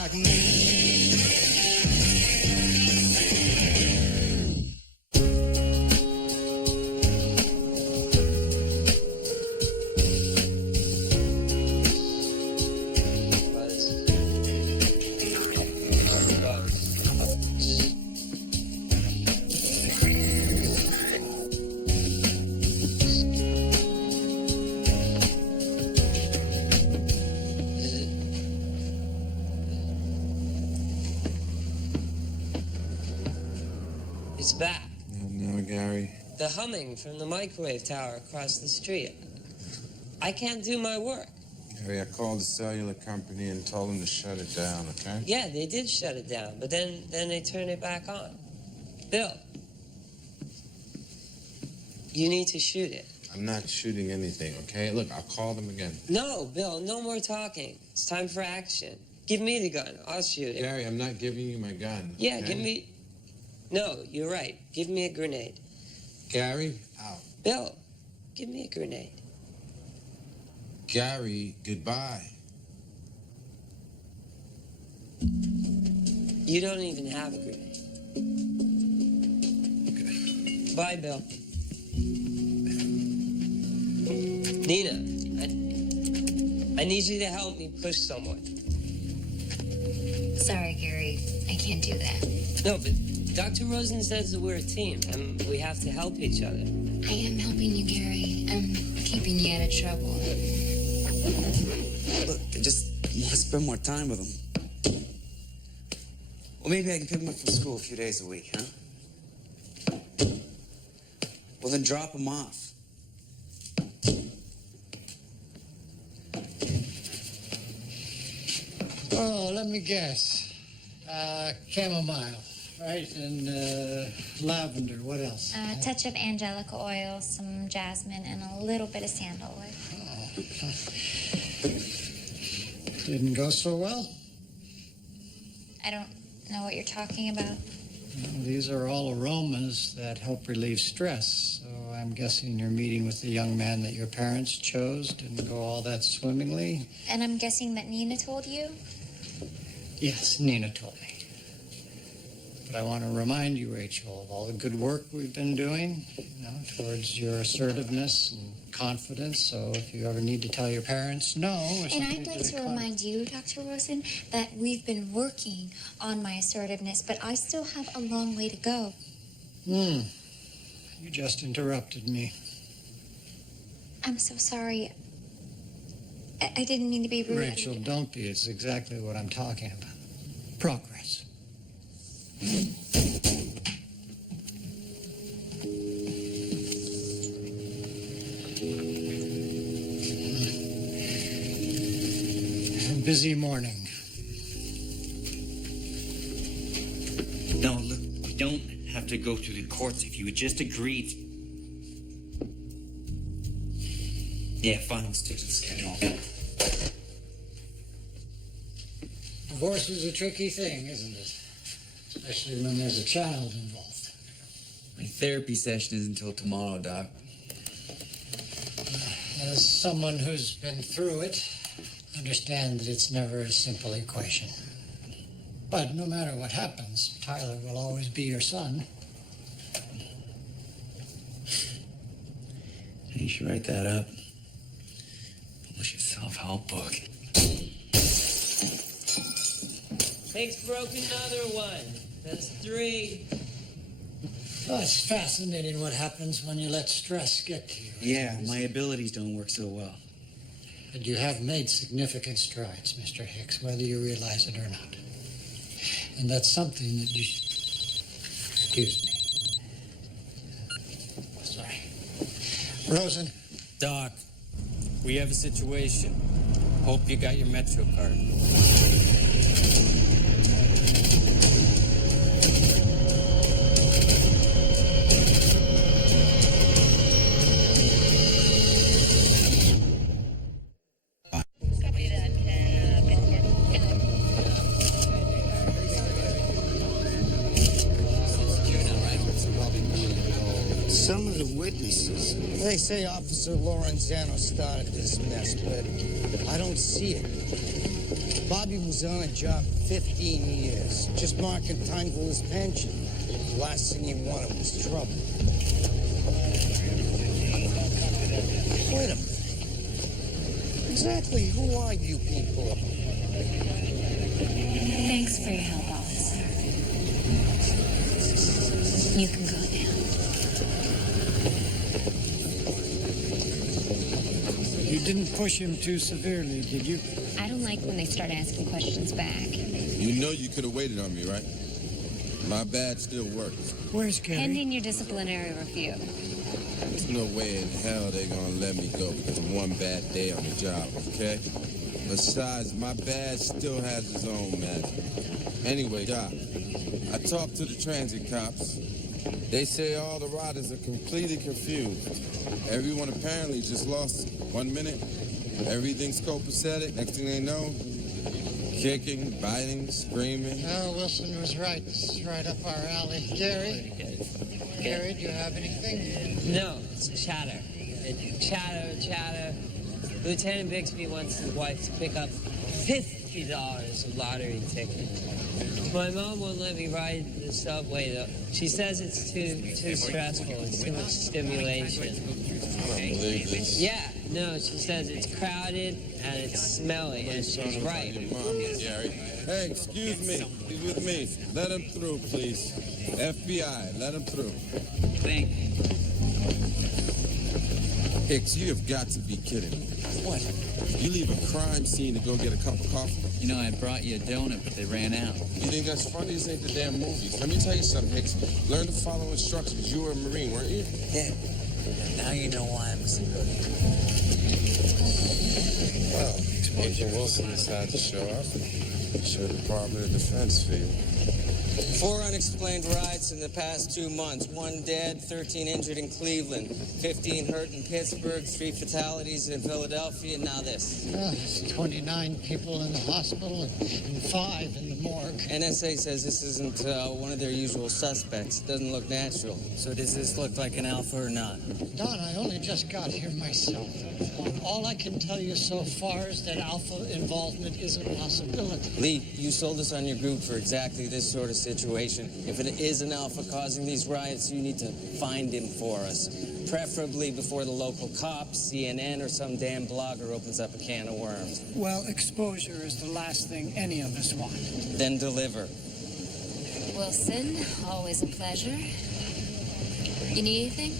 like me. It's back. No, Gary. The humming from the microwave tower across the street. I can't do my work. Gary, I called the cellular company and told them to shut it down, okay? Yeah, they did shut it down, but then they turned it back on. Bill, you need to shoot it. I'm not shooting anything, okay? Look, I'll call them again. No, Bill, no more talking. It's time for action. Give me the gun. I'll shoot it. Gary, I'm not giving you my gun. Yeah, okay? give me... No, you're right. Give me a grenade. Gary, out. Bill, give me a grenade. Gary, goodbye. You don't even have a grenade. Okay. Bye, Bill. Nina, I need you to help me push someone. Sorry, Gary. I can't do that. No, but Dr. Rosen says that we're a team, and we have to help each other. I am helping you, Gary. I'm keeping you out of trouble. Look, I just want to spend more time with him. Well, maybe I can pick him up from school a few days a week, huh? Well, then drop him off. Oh, let me guess. Chamomile, right? And lavender. What else? A touch of angelica oil, some jasmine, and a little bit of sandalwood. Didn't go so well? I don't know what you're talking about. Well, these are all aromas that help relieve stress. So I'm guessing your meeting with the young man that your parents chose didn't go all that swimmingly? And I'm guessing that Nina told you? Yes, Nina told me. But I want to remind you, Rachel, of all the good work we've been doing, towards your assertiveness and confidence. So if you ever need to tell your parents no, or And something I'd like to remind you, Dr. Rosen, that we've been working on my assertiveness, but I still have a long way to go. You just interrupted me. I'm so sorry. I didn't mean to be rude. Rachel, don't be. It's exactly what I'm talking about. Progress. Busy morning. No, look, we don't have to go through the courts if you would just agree to... Yeah, fine, let's stick to the schedule. Divorce is a tricky thing, isn't it? Especially when there's a child involved. My therapy session is until tomorrow, Doc. As someone who's been through it, understand that it's never a simple equation. But no matter what happens, Tyler will always be your son. You should write that up. Publish a self-help book. Hake's broke another one. That's 3. Oh, it's fascinating what happens when you let stress get to you. Yeah, my abilities don't work so well. But you have made significant strides, Mr. Hicks, whether you realize it or not. And that's something that you should... Excuse me. Sorry. Rosen. Doc, we have a situation. Hope you got your Metro card. Some of the witnesses, they say Officer Lorenzano started this mess, but I don't see it. Bobby was on a job 15 years, just marking time for his pension. The last thing he wanted was trouble. Wait a minute. Exactly who are you people? Thanks for your help, officer. You can go now. You didn't push him too severely, did you? I don't like when they start asking questions back. You know you could have waited on me, right? My badge still works. Where's Gary? Pending your disciplinary review. There's no way in hell they're gonna let me go because of one bad day on the job, okay? Besides, my badge still has its own magic. Anyway, Doc, I talked to the transit cops. They say all the riders are completely confused. Everyone apparently just lost it. 1 minute, everything's copacetic. Next thing they know, kicking, biting, screaming. Oh, Wilson was right. This is right up our alley. Gary? Gary, do you have anything? No, it's chatter. Chatter. Lieutenant Bixby wants his wife to pick up $50 of lottery tickets. My mom won't let me ride the subway, though. She says it's too stressful. It's too much stimulation. I don't believe this. Yeah, no, she says it's crowded and it's smelly, and she's right. Your mom, Gary. Hey, excuse me. He's with me. Let him through, please. FBI, let him through. Thank you. Hicks, you have got to be kidding me. What? You leave a crime scene to go get a cup of coffee? You know, I brought you a donut, but they ran out. You think that's funny? This ain't the damn movies. Let me tell you something, Hicks. Learn to follow instructions. You were a Marine, weren't you? Yeah. Now you know why I'm a civilian. Well, Agent Wilson decided to show up. Show the Department of Defense for you. 4 unexplained riots in the past 2 months. 1 dead, 13 injured in Cleveland, 15 hurt in Pittsburgh, 3 fatalities in Philadelphia, and now this. 29 people in the hospital and 5 in the morgue. NSA says this isn't one of their usual suspects. It doesn't look natural. So does this look like an alpha or not? Don, I only just got here myself. All I can tell you so far is that alpha involvement is a possibility. Lee, you sold us on your group for exactly this sort of situation. If it is an alpha causing these riots, you need to find him for us. Preferably before the local cops, CNN, or some damn blogger opens up a can of worms. Well, exposure is the last thing any of us want. Then deliver. Wilson, always a pleasure. You need anything?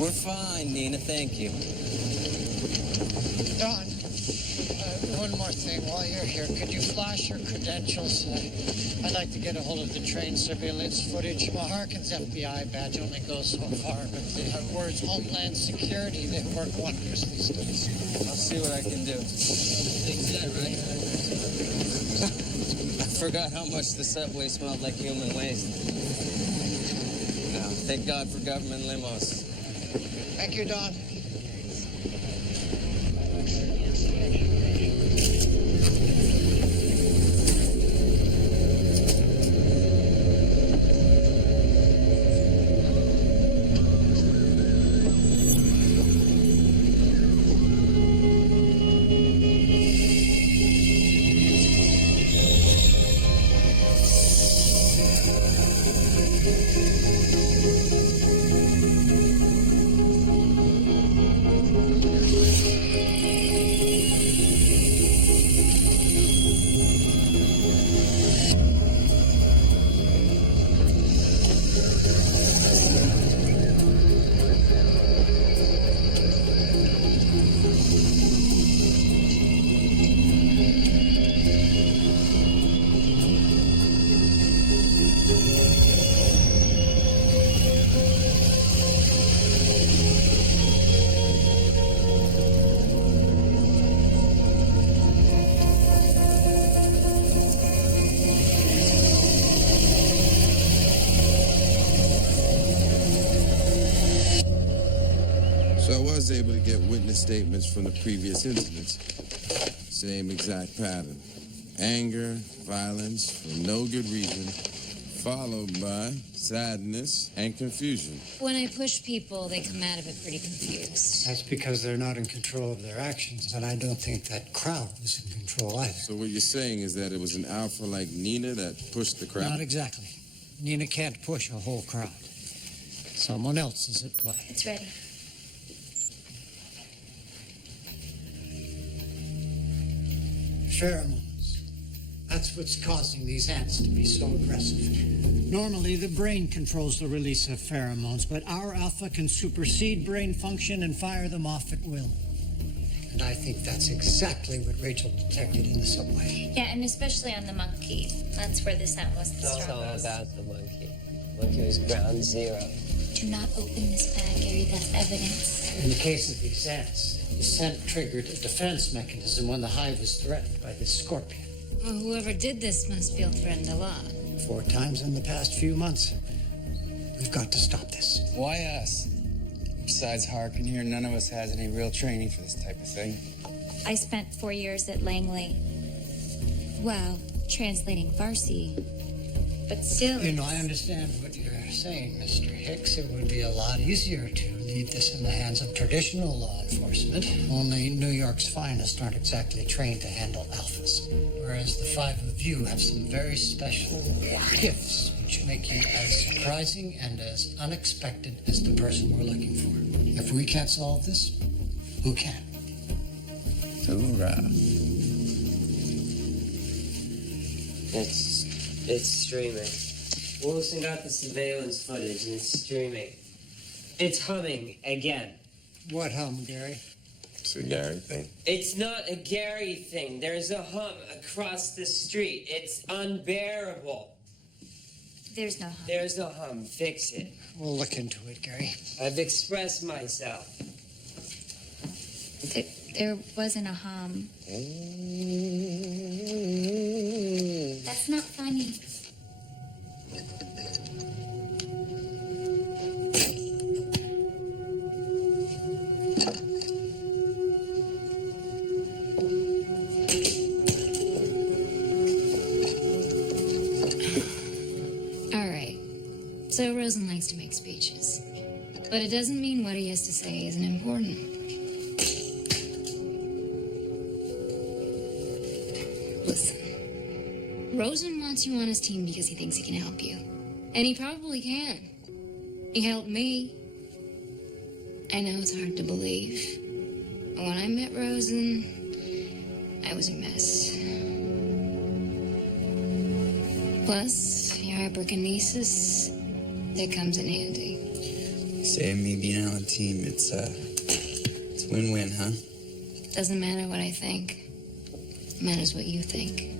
We're fine, Nina, thank you. Don, one more thing. While you're here, could you flash your credentials? I'd like to get a hold of the train surveillance footage. Harkin's FBI badge only goes so far, but the words Homeland Security, they work wonders these days. I'll see what I can do. Right? I forgot how much the subway smelled like human waste. Thank God for government limos. Thank you, Don. So I was able to get witness statements from the previous incidents. Same exact pattern. Anger, violence, for no good reason, followed by sadness and confusion. When I push people, they come out of it pretty confused. That's because they're not in control of their actions, and I don't think that crowd was in control either. So what you're saying is that it was an alpha like Nina that pushed the crowd? Not exactly. Nina can't push a whole crowd. Someone else is at play. It's ready. Pheromones. That's what's causing these ants to be so aggressive. Normally, the brain controls the release of pheromones, but our alpha can supersede brain function and fire them off at will. And I think that's exactly what Rachel detected in the subway. Yeah, and especially on the monkey. That's where the scent was the It's all strongest. about the monkey. Monkey was ground zero. Do not open this bag, Gary. That's evidence. In the case of these ants, the scent triggered a defense mechanism when the hive was threatened by this scorpion. Well, whoever did this must feel threatened a lot. 4 times in the past few months. We've got to stop this. Why us? Besides Harkin here, none of us has any real training for this type of thing. I spent 4 years at Langley. Wow, translating Farsi. But still. You know, I understand what you're saying, Mr. Hicks. It would be a lot easier to leave this in the hands of traditional law enforcement. Only New York's finest aren't exactly trained to handle alphas. Whereas the 5 of you have some very special gifts which make you as surprising and as unexpected as the person we're looking for. If we can't solve this, who can? Hoorah. It's streaming. Wilson got the surveillance footage and it's streaming. It's humming again. What hum, Gary? It's a Gary thing. It's not a Gary thing. There's a hum across the street. It's unbearable. There's no hum. There's no hum. Fix it. We'll look into it, Gary. I've expressed myself. There wasn't a hum. That's not funny. All right. So Rosen likes to make speeches. But it doesn't mean what he has to say isn't important. Listen. Rosen wants you on his team because he thinks he can help you. And he probably can. He helped me. I know it's hard to believe. But when I met Rosen, I was a mess. Plus, your hyperkinesis, that comes in handy. Say me being on a team, it's win-win, huh? Doesn't matter what I think. It matters what you think.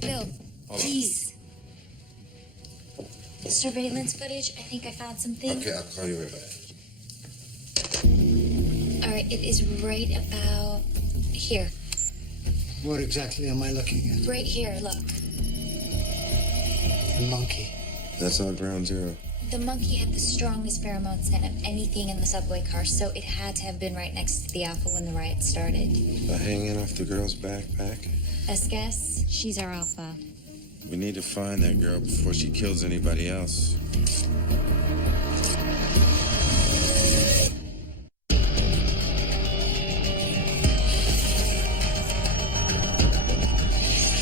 Bill, please. Surveillance footage, I think I found something. Okay, I'll call you right back. All right, it is right about here. What exactly am I looking at? Right here, look. The monkey. That's our ground zero. The monkey had the strongest pheromone scent of anything in the subway car, so it had to have been right next to the alpha when the riot started. Hanging off the girl's backpack. Best guess, she's our alpha. We need to find that girl before she kills anybody else.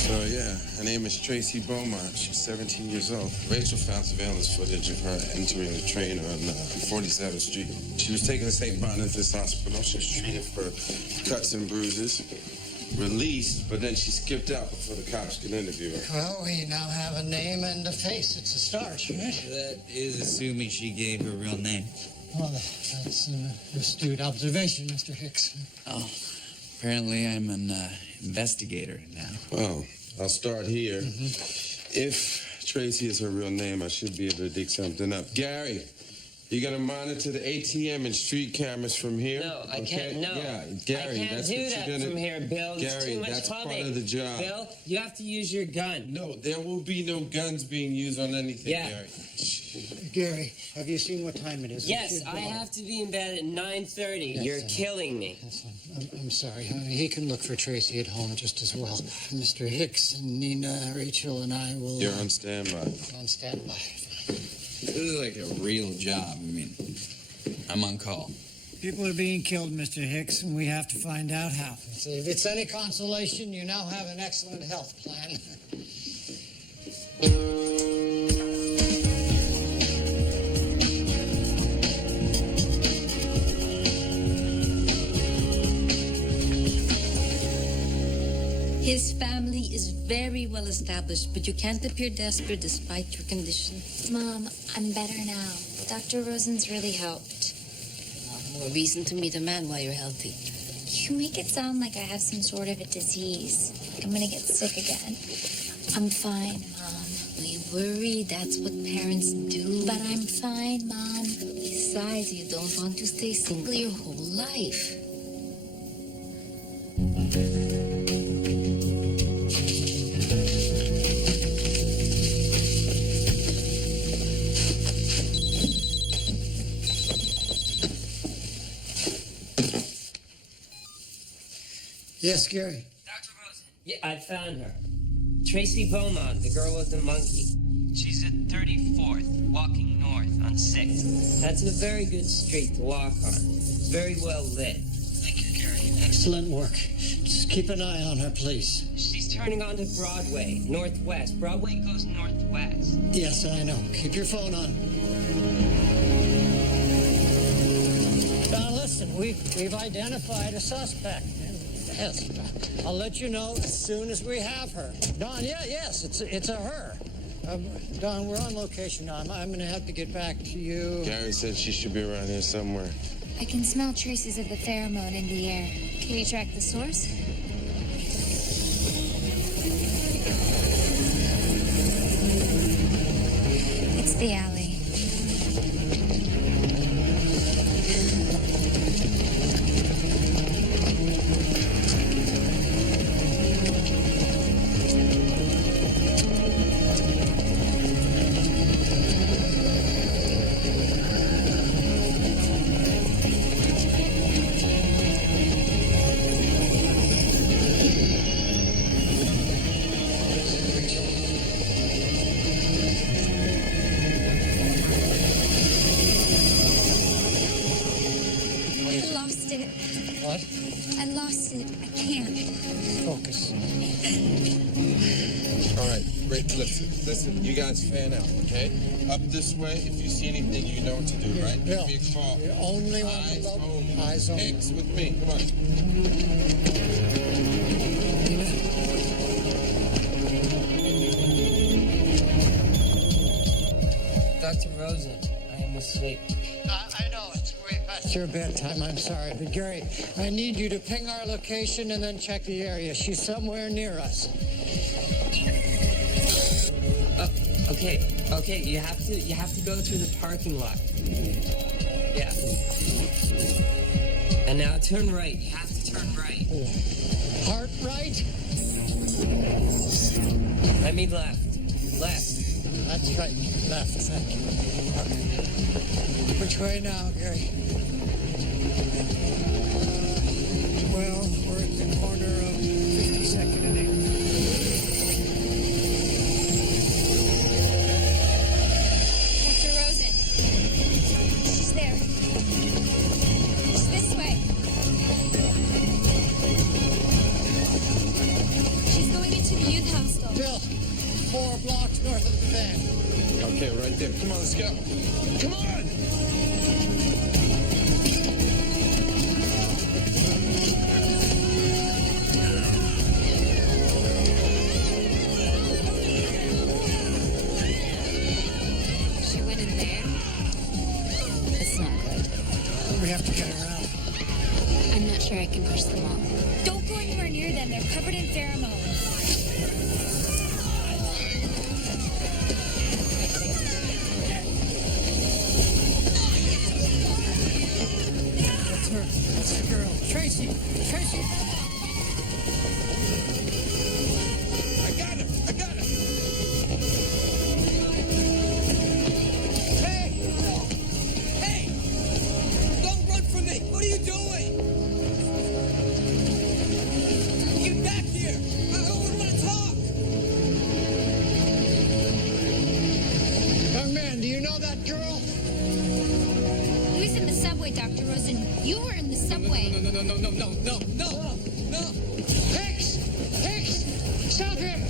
So, yeah, her name is Tracy Beaumont. She's 17 years old. Rachel found surveillance footage of her entering the train on 47th Street. She was taken to St. Boniface Hospital. She was treated for cuts and bruises. Released, but then she skipped out before the cops could interview her. Well, we now have a name and a face. It's a start, right? That is assuming she gave her real name. Well, that's an astute observation, Mr. Hicks. Oh, apparently I'm an investigator now. Well, I'll start here. If Tracy is her real name, I should be able to dig something up. Gary, You're gonna monitor the ATM and street cameras from here? No, I okay? can't. No, Yeah, Gary, I can't that's do what that you're gonna from here, Bill. It's Gary, too much that's plumbing. part of the job. Bill, you have to use your gun. No, there will be no guns being used on anything, Yeah. Gary. Gary, have you seen what time it is? Yes, It's your I dog. have to be in bed at 9:30. Yes, You're I know. killing me. Yes, I'm sorry. He can look for Tracy at home just as well. Mr. Hicks and Nina, Rachel, and I will... You're on standby. on standby. This is like a real job. I mean, I'm on call. People are being killed, Mr. Hicks, and we have to find out how. If it's any consolation, you now have an excellent health plan. His family is very well established, but you can't appear desperate despite your condition. Mom, I'm better now. Dr. Rosen's really helped. More reason to meet a man while you're healthy. You make it sound like I have some sort of a disease. Like I'm gonna get sick again. I'm fine, Mom. We worry, that's what parents do. But I'm fine, Mom. Besides, you don't want to stay single your whole life. Yes, Gary. Dr. Rosen. Yeah, I found her. Tracy Beaumont, the girl with the monkey. She's at 34th, walking north on 6th. That's a very good street to walk on. Very well lit. Thank you, Gary. Excellent work. Just keep an eye on her, please. She's turning onto Broadway, northwest. Broadway goes northwest. Yes, I know. Keep your phone on. Now, listen, we've identified a suspect. Yes, I'll let you know as soon as we have her. Don, yes, it's a her. Don, we're on location now. I'm going to have to get back to you. Gary said she should be around here somewhere. I can smell traces of the pheromone in the air. Can you track the source? It's the alley. I lost it. What? I lost it. I can't. Focus. All right, great. Listen, you guys fan out, okay? Up this way. If you see anything, you know what to do, right? Bill, Give me a call. you only want Eyes to love. home. Eyes home. Hicks with me. Come on. Dr. Rosen, I am asleep. I know it's way past your bedtime. I'm sorry, but Gary, I need you to ping our location and then check the area. She's somewhere near us. Okay, you have to go through the parking lot. Yeah. And now turn right. You have to turn right. Heart right? I mean left. Left. That's right. Left. Thank you. Which way now, Gary? Well, we're at the corner of 52nd and 8th. Dr. Rosen. She's there. It's this way. She's going into the youth hostel. Bill, 4 blocks north of the van. Okay, right there. Come on, let's go. Come on! She went in there. It's not good. We have to get her out. I'm not sure I can push them all. Don't go anywhere near them. They're covered in pheromones. Dr. Rosen, you were in the subway. No! Hicks! Hicks! Stop him!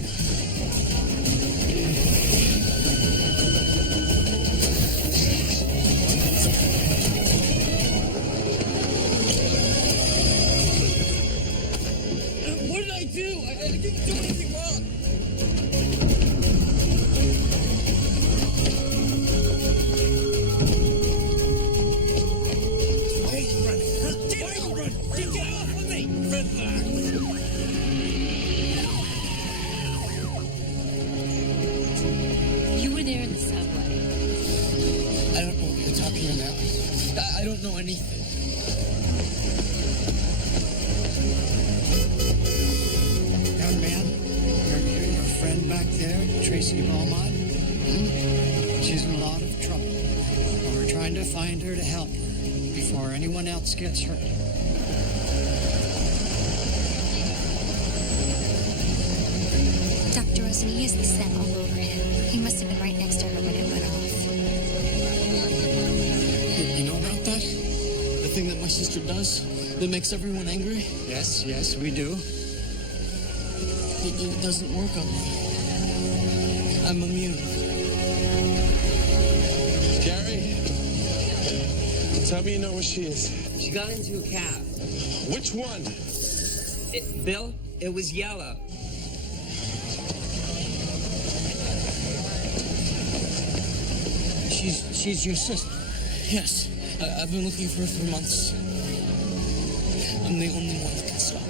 What did I do? I didn't do anything wrong. Why are you running? Huh? Why are you running? Get off of me! You were there in the subway. I don't know what you're talking about. I don't know anything. Young man, your friend back there, Tracy Beaumont, she's in a lot of trouble. And we're trying to find her to help her before anyone else gets hurt. Dr. Rosen, he has the scent all over him. He must have been right next to her when it went off. You know about that? The thing that my sister does that makes everyone angry? Yes, we do. It doesn't work on me. I'm immune. Gary, tell me you know where she is. She got into a cab. Which one? Bill, it was yellow. She's your sister. Yes, I've been looking for her for months. I'm the only one that can stop her.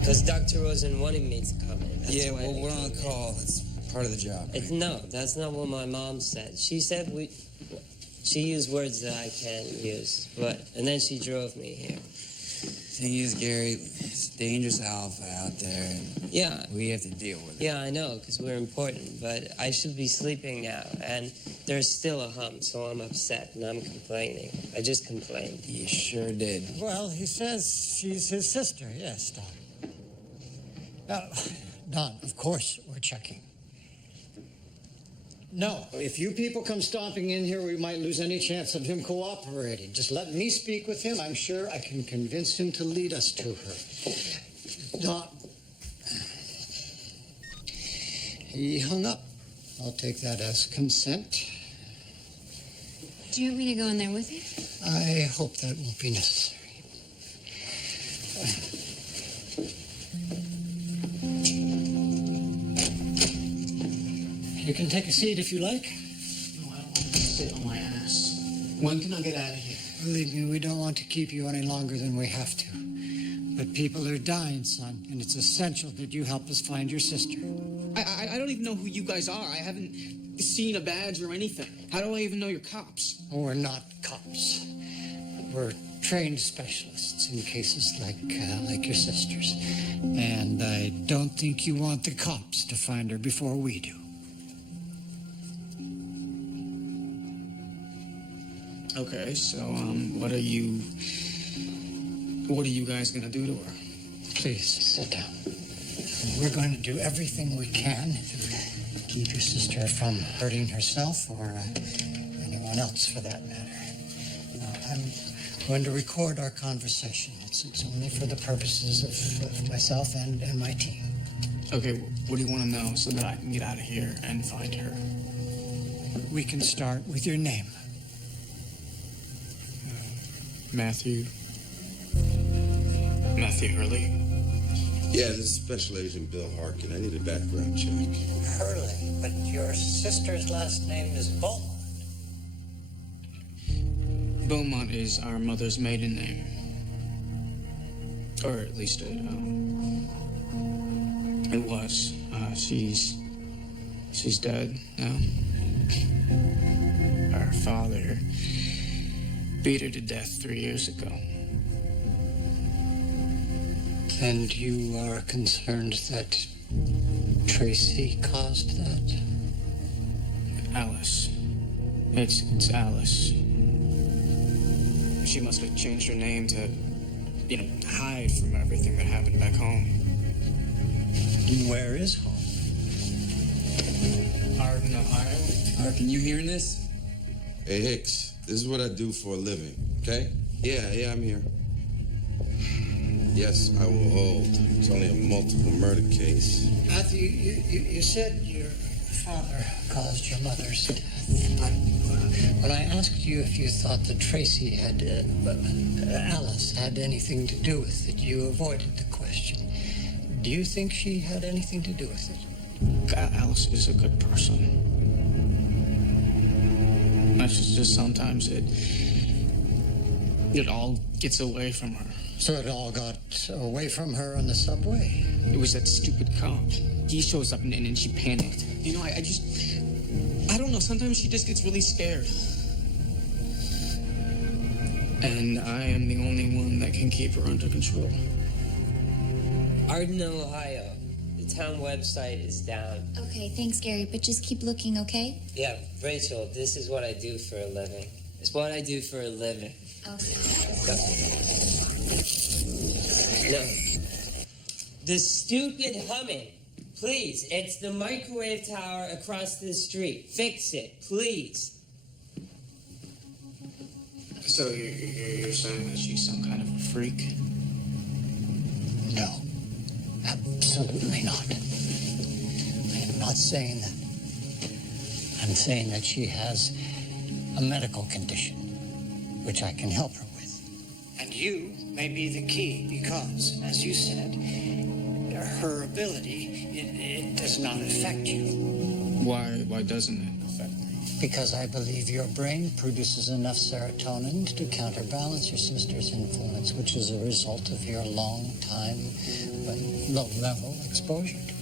Because Dr. Rosen wanted me to come in. That's Yeah, why well, we we're on came. call. That's part of the job. Right? No, that's not what my mom said. She said she used words that I can't use, and then she drove me here. Thing is, Gary, it's dangerous alpha out there, and Yeah. we have to deal with it. Yeah, I know, because we're important, but I should be sleeping now, and there's still a hum, so I'm upset, and I'm complaining. I just complained. You sure did. Well, he says she's his sister. Yes, Don. Don, of course we're checking. No, if you people come stomping in here, we might lose any chance of him cooperating. Just let me speak with him. I'm sure I can convince him to lead us to her. Don. He hung up. I'll take that as consent. Do you want me to go in there with you? I hope that won't be necessary. You can take a seat if you like. No, I don't want to sit on my ass. When can I get out of here? Believe me, we don't want to keep you any longer than we have to. But people are dying, son, and it's essential that you help us find your sister. I don't even know who you guys are. I haven't seen a badge or anything. How do I even know you're cops? We're not cops. We're trained specialists in cases like your sister's. And I don't think you want the cops to find her before we do. Okay, so what are you guys gonna do to her? Please sit down. We're going to do everything we can to keep your sister from hurting herself or anyone else for that matter. I'm going to record our conversation. It's only for the purposes of myself and my team. Okay, what do you want to know so that I can get out of here and find her? We can start with your name. Matthew Hurley. Yeah, this is Special Agent Bill Harkin. I need a background check. Hurley, but your sister's last name is Beaumont. Beaumont is our mother's maiden name. Or at least it was. She's dead now. Our father beat her to death 3 years ago. And you are concerned that Tracy caused that? Alice. It's Alice. She must have changed her name to, hide from everything that happened back home. Where is home? Arden, Ohio. Mark, can you hearing this? Hey, Hicks, this is what I do for a living, okay? Yeah, I'm here. Yes, I will hold. It's only a multiple murder case. Matthew, you said your father caused your mother's death. But when I asked you if you thought that Tracy had, Alice had anything to do with it, you avoided the question. Do you think she had anything to do with it? Alice is a good person. That's just sometimes it all gets away from her. So it all got away from her on the subway? It was that stupid cop. He shows up and she panicked. I don't know. Sometimes she just gets really scared. And I am the only one that can keep her under control. Arden, Ohio. The town website is down. Okay, thanks, Gary, but just keep looking, okay? Yeah, Rachel, this is what I do for a living. It's what I do for a living. Okay. No. The stupid humming. Please, it's the microwave tower across the street. Fix it, please. So you're saying that she's some kind of a freak? No, absolutely not. I am not saying that. I'm saying that she has a medical condition, which I can help her with. And you may be the key because, as you said, her ability, it does not affect you. Why doesn't it affect me? Because I believe your brain produces enough serotonin to counterbalance your sister's influence, which is a result of your long time, low-level exposure to her.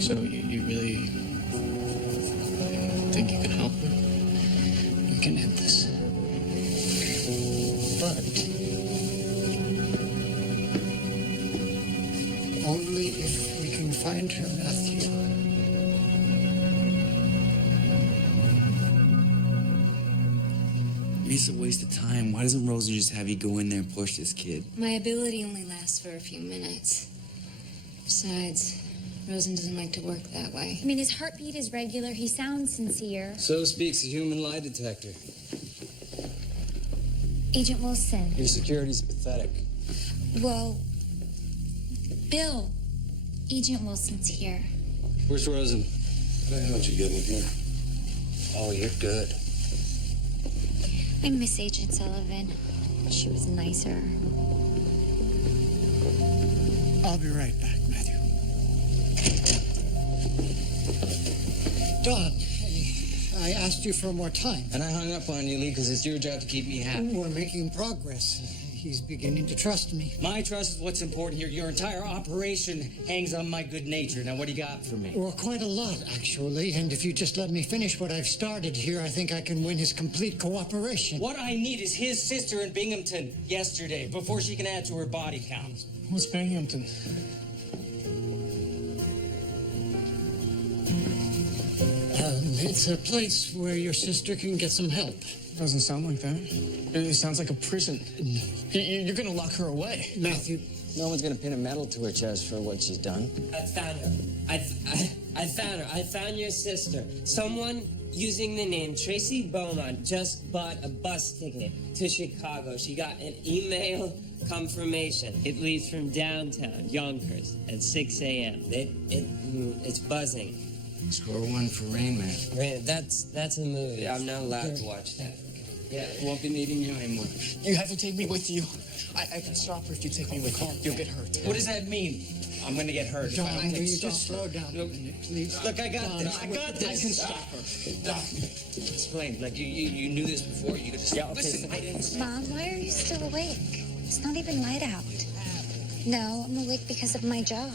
So you really think you can help her? You can end this. But only if we can find her, Matthew. It's a waste of time. Why doesn't Rosa just have you go in there and push this kid? My ability only lasts for a few minutes. Besides, Rosen doesn't like to work that way. I mean, his heartbeat is regular. He sounds sincere. So speaks a human lie detector. Agent Wilson. Your security's pathetic. Well, Bill, Agent Wilson's here. Where's Rosen? What the hell did you get in here? Oh, you're good. I miss Agent Sullivan. She was nicer. I'll be right back, Matthew. Don, I asked you for more time. And I hung up on you, Lee, because it's your job to keep me happy. We're making progress. He's beginning to trust me. My trust is what's important here. Your entire operation hangs on my good nature. Now, what do you got for me? Well, quite a lot, actually. And if you just let me finish what I've started here, I think I can win his complete cooperation. What I need is his sister in Binghamton yesterday, before she can add to her body count. What's Binghamton? It's a place where your sister can get some help. Doesn't sound like that. It sounds like a prison. You're gonna lock her away. Matthew. No one's gonna pin a medal to her chest for what she's done. I found her. I found her. I found your sister. Someone using the name Tracy Beaumont just bought a bus ticket to Chicago. She got an email confirmation. It leaves from downtown Yonkers at 6 a.m. It's buzzing. Score one for Rain Man. Rain, that's a movie. I'm not allowed to watch that. Yeah, won't be needing you anymore. You have to take me with you. I can stop her if you take me with you. You'll get hurt. What does that mean? I'm gonna get hurt. Don, if I don't will take you stop just her. slow down a minute, please? Look, I got Don, this. I got this. I can stop her. Explain. Like you knew this before. You could just listen. Mom, why are you still awake? It's not even light out. No, I'm awake because of my job.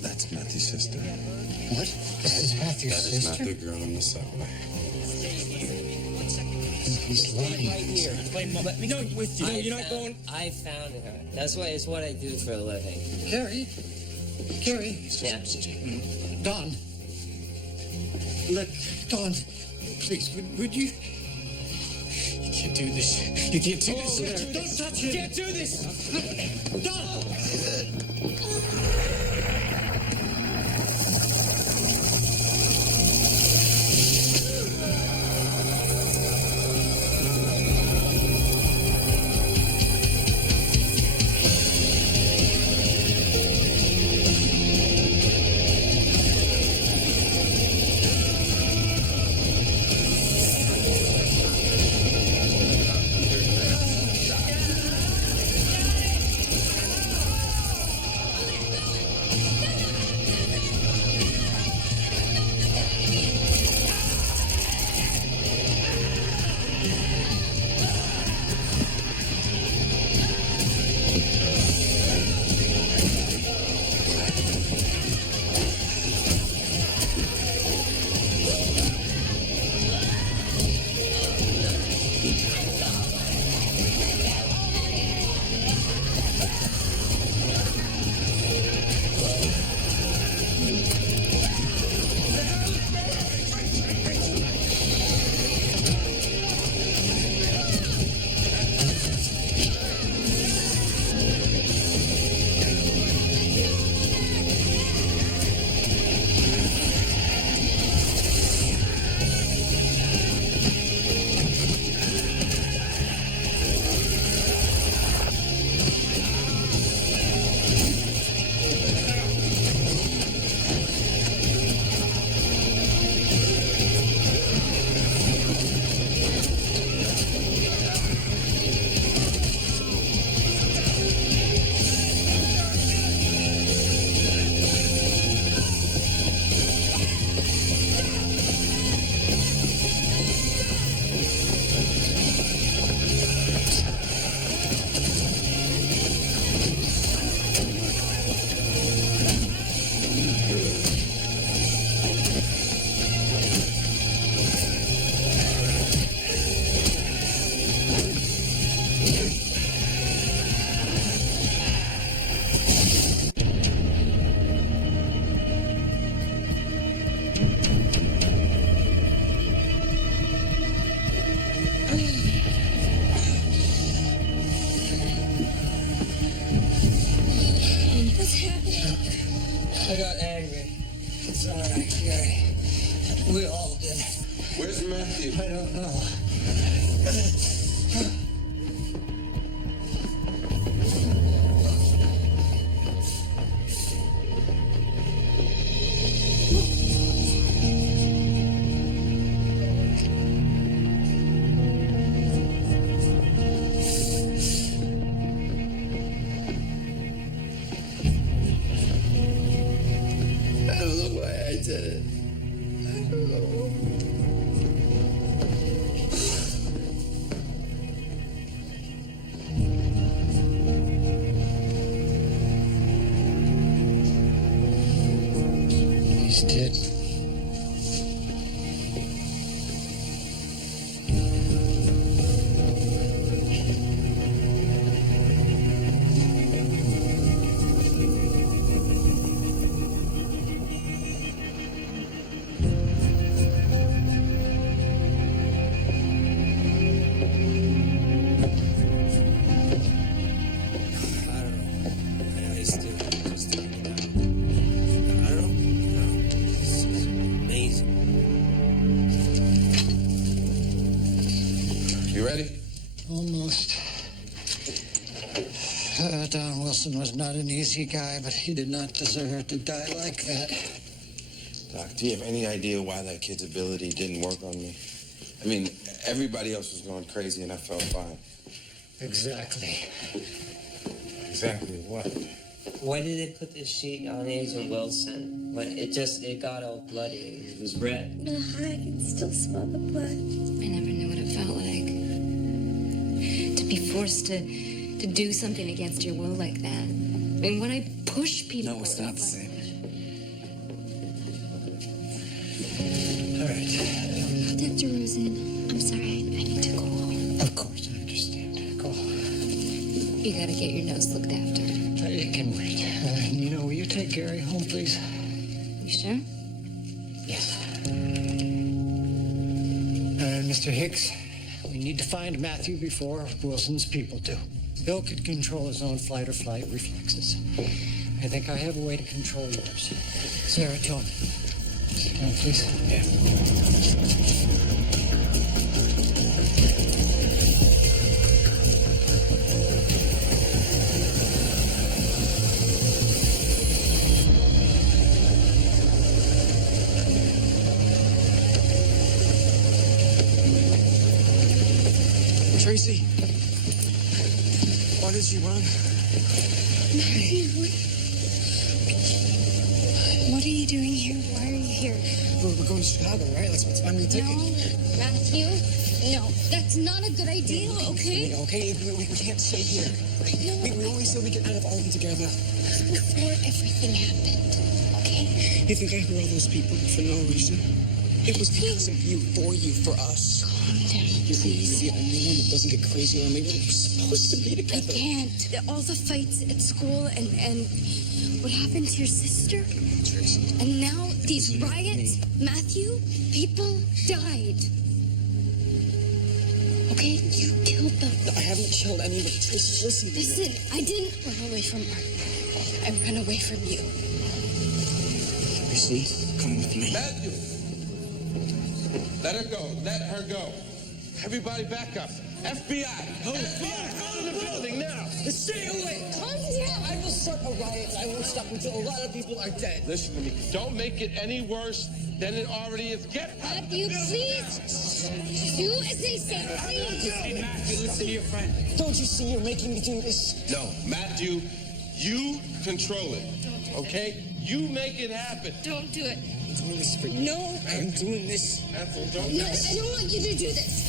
That's Matthew's sister. What? This is Matthew's That is not sister? the girl on the subway. 1 second. He's lying. Right here. Let me go with you. No, you're not found- going. I found her. That's what I do for a living. Carrie? Yeah. Don. Don, please, would you? You can't do this. You can't do this. Don't touch You him! can't do this. Don! I got angry. It's all right, Gary. We all did. Where's Matthew? I don't know. I don't know why I did it. I don't know. He's dead. You ready? Almost. Don Wilson was not an easy guy, but he did not deserve to die like that. Doc, do you have any idea why that kid's ability didn't work on me? I mean, everybody else was going crazy and I felt fine. Exactly. Exactly what? Why did they put this sheet on Agent Wilson? When it got all bloody. It was red. I can still smell the blood. I never knew what it felt like. To be forced to do something against your will like that. I mean, when I push people... No, it's not the same. All right. Dr. Rosen, I'm sorry. gotta get your nose looked after. It can wait. Nina, will you take Gary home, please? You sure? Yes. Mr. Hicks, we need to find Matthew before Wilson's people do. Bill could control his own fight or flight reflexes. I think I have a way to control yours. Serotonin. Please. Yeah. Tracy, why did you run? What are you doing here? Why are you here? We're going to Chicago, right? Let's buy me a ticket. No, Matthew. No, that's not a good idea, okay? Okay, we can't stay here. We always said we get out of all of them together. Before everything happened, okay? You think I heard all those people for no reason? It was because of you, for you, for us. Calm down, please. You're the only one that doesn't get crazy around me. We're supposed to be I together. can't. All the fights at school and what happened to your sister? Tracy. And now these riots, Matthew, people died. Okay, you killed them. No, I haven't killed anybody. Tracy, listen to me. Listen, I didn't run away from her. I ran away from you. Tracy, come with me. Matthew! Let her go. Let her go. Everybody back up. FBI! FBI! Out of the building now! Stay away! Calm down. I will start a riot. I won't stop until a lot of people are dead. Listen to me. Don't make it any worse than it already is. Get out! Matthew, please. Do as they say, please. Hey, Matthew, listen to your friend. Don't you see you're making me do this? No, Matthew, you control it. Okay? You make it happen. Don't do it. I'm doing this for you. No. I'm doing this. Ethel, don't No, I don't want you to do this.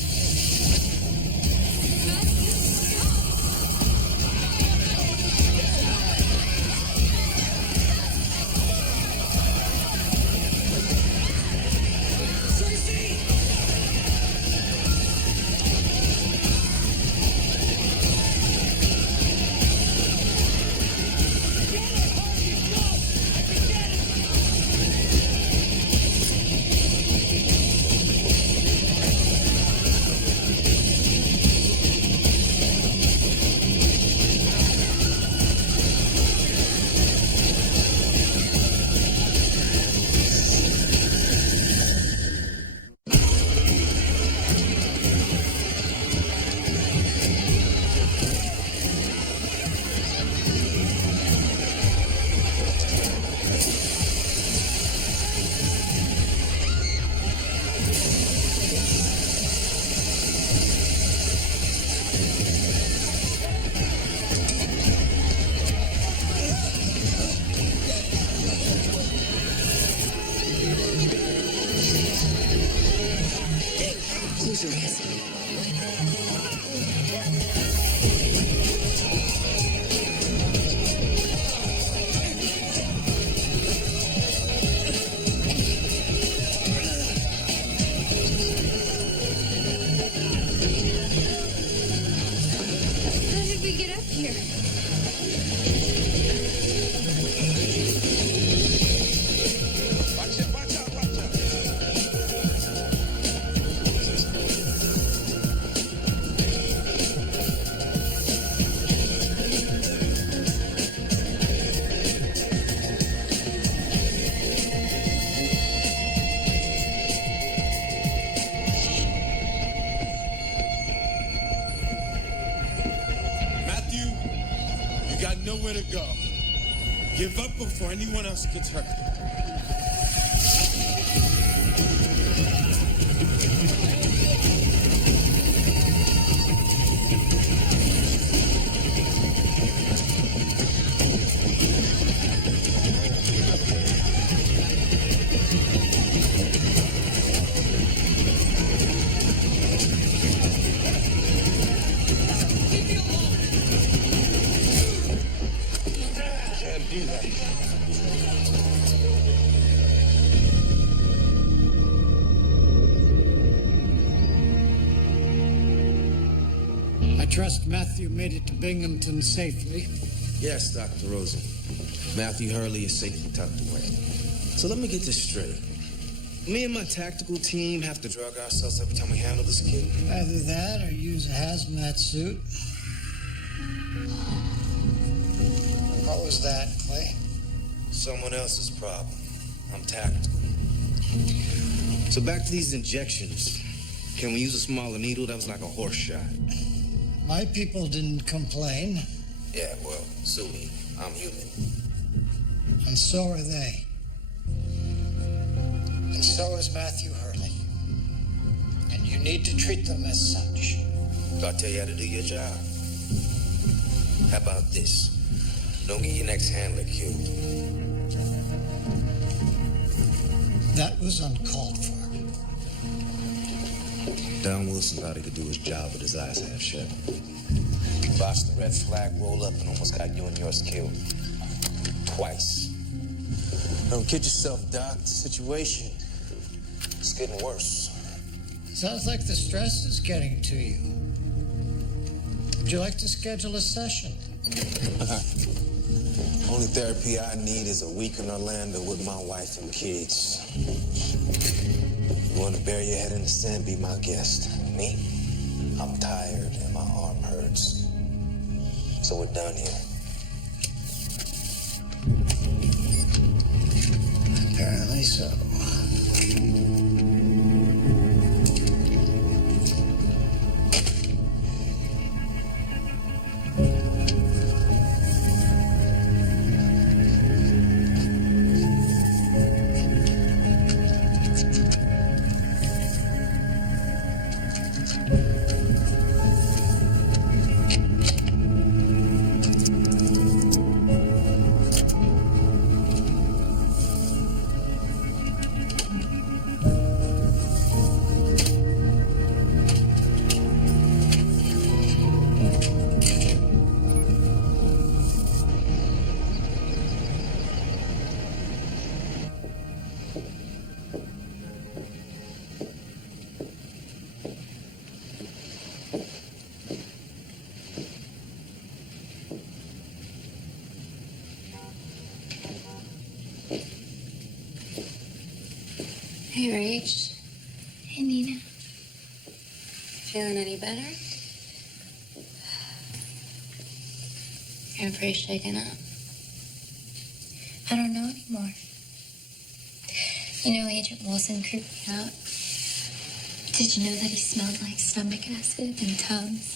Close your eyes. How did we get up here? Watch it, watch out, watch out. Matthew, you got nowhere to go. Give up before anyone else gets hurt. Can't do that. I trust Matthew made it to Binghamton safely. Yes, Dr. Rosen. Matthew Hurley is safely tucked away. So let me get this straight. Me and my tactical team have to drug ourselves every time we handle this kid? Either that or use a hazmat suit. What was that, Clay? Someone else's problem. I'm tactical. So back to these injections. Can we use a smaller needle? That was like a horse shot. My people didn't complain. Yeah, well, sue me. I'm human. And so are they. And so is Matthew Hurley. And you need to treat them as such. I'll tell you how to do your job. How about this? Don't get your next handler killed. That was uncalled for. Don Wilson thought he could do his job with his eyes half shut. Watched the red flag roll up and almost got you and yours killed. Twice. Don't kid yourself, Doc. The situation is getting worse. Sounds like the stress is getting to you. Would you like to schedule a session? Only therapy I need is a week in Orlando with my wife and kids. You want to bury your head in the sand, be my guest. Me? I'm tired and my arm hurts. So we're done here. Apparently so. Hey, Rach. Hey, Nina. Feeling any better? You're pretty shaken up. I don't know anymore. You know, Agent Wilson creeped me out. Did you know that he smelled like stomach acid and Tums?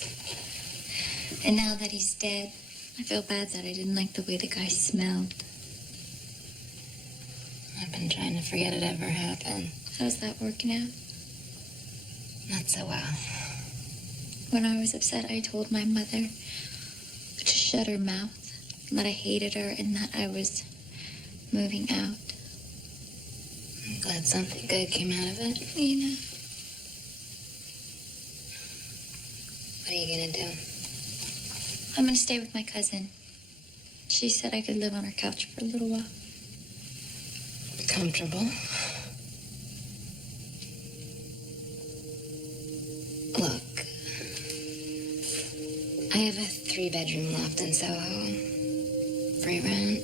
And now that he's dead, I feel bad that I didn't like the way the guy smelled. I've been trying to forget it ever happened. How's that working out? Not so well. When I was upset, I told my mother to shut her mouth, that I hated her, and that I was moving out. I'm glad something good came out of it. Lena. What are you gonna do? I'm gonna stay with my cousin. She said I could live on her couch for a little while. Comfortable. Look, I have a 3-bedroom loft in Soho. Free rent.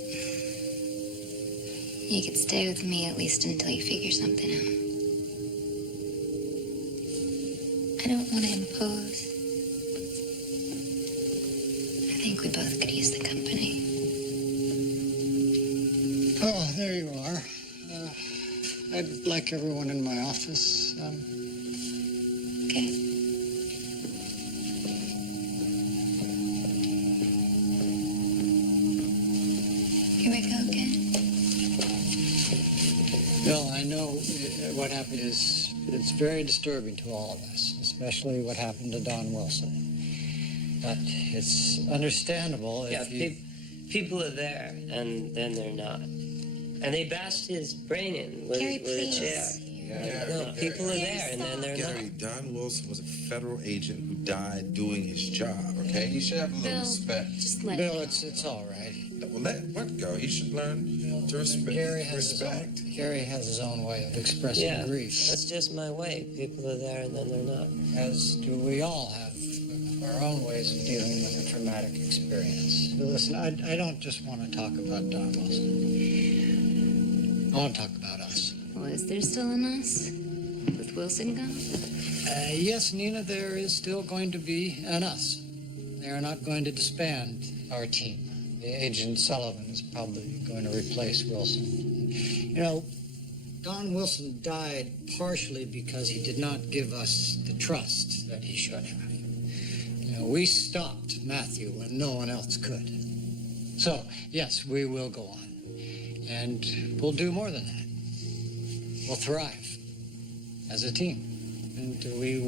You could stay with me at least until you figure something out. I don't want to impose. I think we both could use the company. Oh, there you are. I'd like everyone in my office. Okay. Here we go again. Bill, I know what happened is it's very disturbing to all of us, especially what happened to Don Wilson. But it's understandable if you... People are there, and then they're not. And they bashed his brain in with a chair. No, people are there, and then they're Gary, not. Don Wilson was a federal agent who died doing his job, okay? You should have a little respect. Just let Bill, it go. it's all right. Well, let what go? He should learn to respect. Gary has his own way of expressing Yeah, grief. that's just my way. People are there, and then they're not. As do we all have our own ways of dealing with a traumatic experience. But listen, I don't just want to talk about Don Wilson. I want to talk about us. Well, is there still an us? With Wilson gone? Yes, Nina, there is still going to be an us. They are not going to disband our team. The Agent Sullivan is probably going to replace Wilson. You know, Don Wilson died partially because he did not give us the trust that he should have. You know, we stopped Matthew when no one else could. So, yes, we will go on. And we'll do more than that. We'll thrive as a team. And we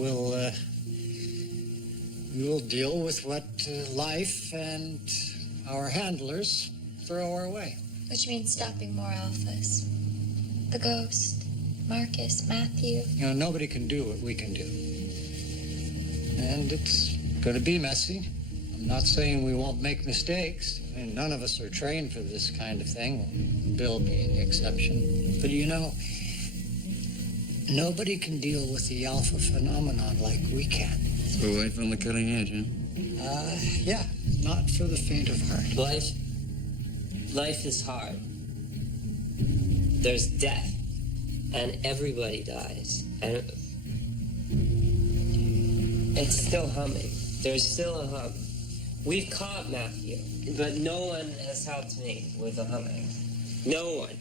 will deal with what life and our handlers throw our way. Which means stopping more alphas. The Ghost, Marcus, Matthew. You know, nobody can do what we can do. And it's going to be messy. I'm not saying we won't make mistakes. I mean, none of us are trained for this kind of thing, Bill being the exception. But you know, nobody can deal with the alpha phenomenon like we can. We're right on the cutting edge, huh? Yeah, not for the faint of heart. Life is hard. There's death, and everybody dies. And it's still humming. There's still a hum. We've caught Matthew, but no one has helped me with the humming. No one.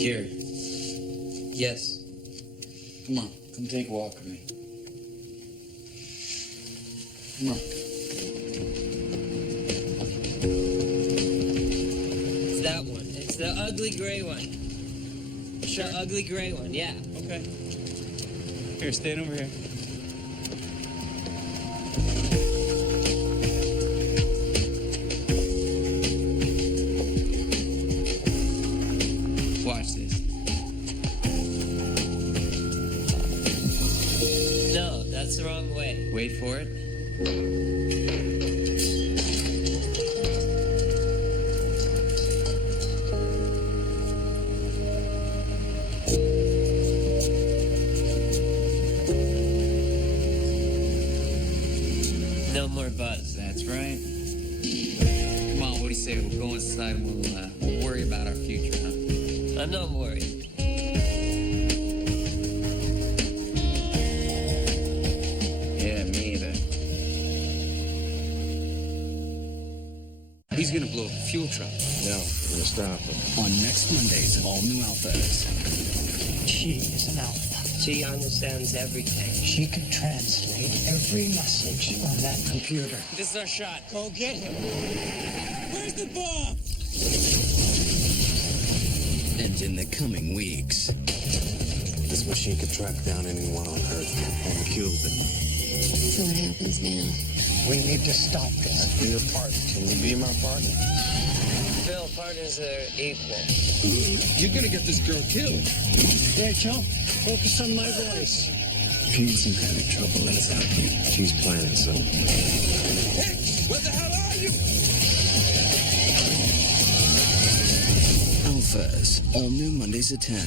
Gary, Yes. come on. Come take a walk with me. Come on. It's that one. It's the ugly gray one. Sure. The ugly gray one, yeah. Okay. Here, stand over here. Watch this. No, that's the wrong way. Wait for it. No more buzz. That's right. Come on, what do you say? We'll go inside and we'll worry about our future, huh? I'm not worried. Yeah, me either. He's gonna blow up a fuel truck. No, I'm gonna stop him. On next Monday's All New Alphas. She is an alpha. She understands everything. She can translate every message on that computer. This is our shot. Go get him. Where's the bomb? And in the coming weeks, This machine could track down anyone on Earth and kill them. So what happens now? We need to stop this. Be your partner. Can you be my partner? Phil, partners are equal. You're gonna get this girl killed. Rachel, focus on my voice. She's in kind of trouble. Let's help you. She's planning something. Hey, where the hell are you? Alphas. All new Mondays at 10.